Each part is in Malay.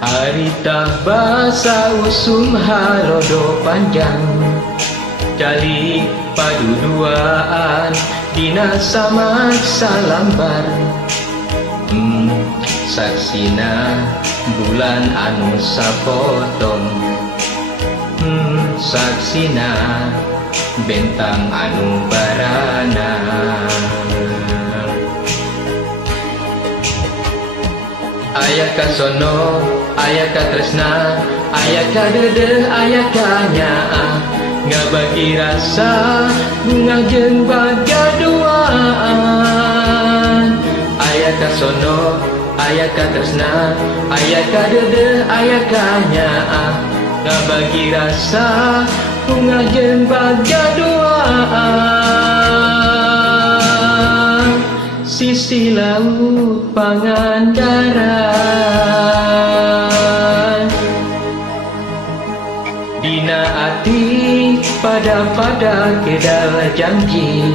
Haritah basa usum halodo panjang, jali padu duaan dina samat salambar. Saksina bulan anu sapotong, saksina bentang anu barana. Aya ka sono, aya ka tresna, aya ka dedeh, aya ka nyaa, ngabagi rasa bunga jeung bagaduaan. Aya ka sono, aya ka tresna, aya ka dedeh, aya ka nyaa, ngabagi rasa bunga jeung bagaduaan. Sisi laut Pangandaran, dina ati pada kedal janji,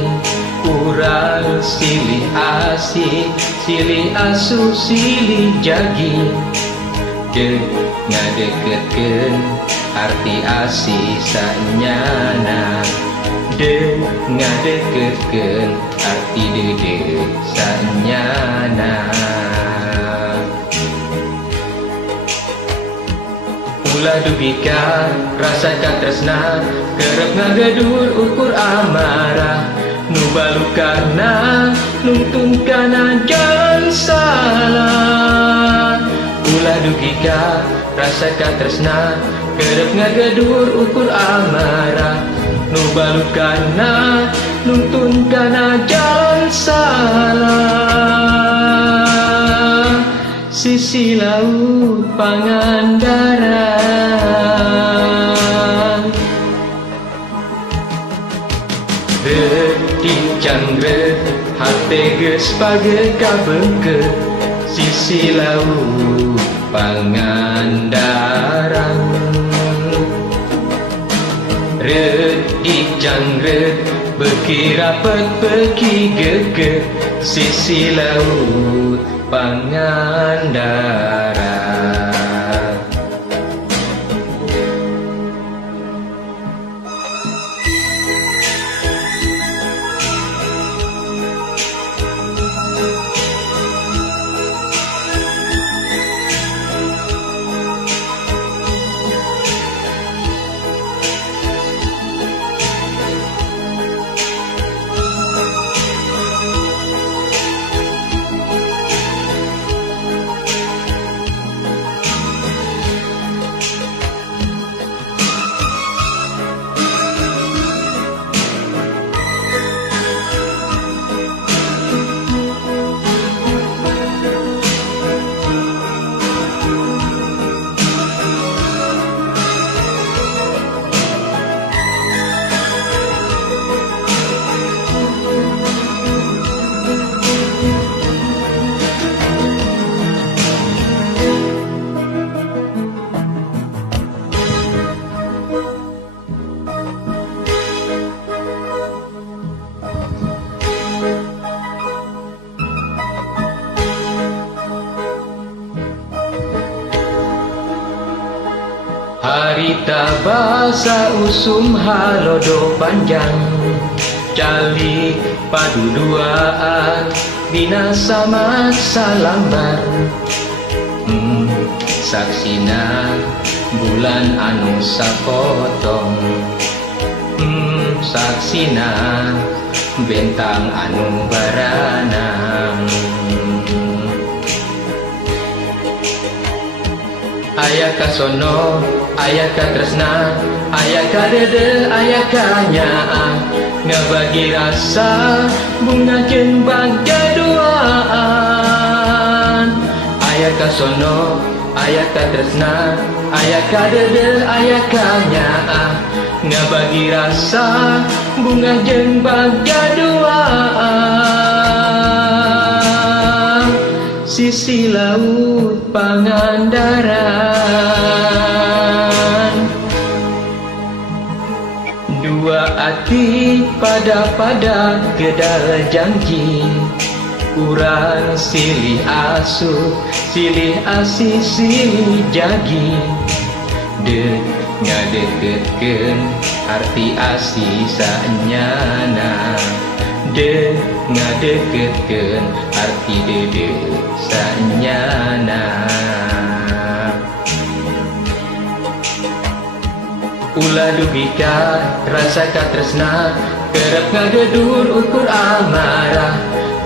urang silih asih, silih asuh, silih jagi. Deuk ngadeketkeun arti asih sanyana, deuk ngadeketkeun arti dedek sanyana. Ulah dubika rasa katresna, kerep ngagedur ukur amarah, nu balukana nuntun kana jalan salah. Ulah dubika rasa katresna, kerep ngagedur ukur amarah, nu balukana nuntun kana jalan salah. Sisi laut Pangandaran, detik cangre hate geus pagekabengkeut. Sisi laut Pangandaran, redik jangre beuki rapet beuki geget. Sisi laut Pangandaran. Harita basa usum halodo panjang, jali padu duaan dina samat salambar. Saksina bulan anu sapotong, saksina bentang anu baranang. Aya ka sono, aya ka tresna, aya ka dedeh, aya ka nyaa, ngabagi rasa bunga jeung bagaduaan. Aya ka sono, ayaka tresna, ayaka dede, ayaka nyaah. Ngabagi rasa bunga jeung baga dua. Sisi laut Pangandaran, dua hati pada gedal janji. Urang silih asuh, silih asih, silih jagi. Dek ngadeketkeun arti asih saenyana. Dek ngadeketkeun arti dede saenyana. Ulah dugika rasa katresna, kerep ngagedur ukur amarah.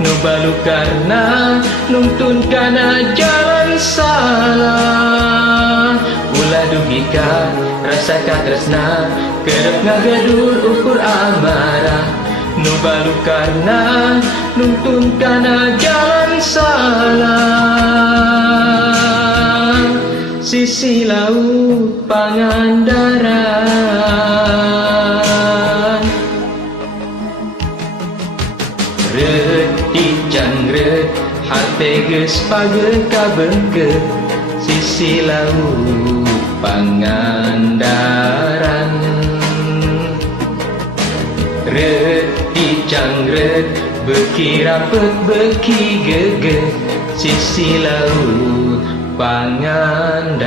Nu balu karna nuntun kana jalan salah. Ulah dugika rasa katresna, kerep ngagedur ukur amarah. Nu balu karna nuntun kana jalan salah. Sisi laut Pangandaran, redik jangret hate geus pageuh kabengkeut. Sisi laut Pangandaran, redik jangret beuki rapet beuki geget. Sisi laut Pangandaran.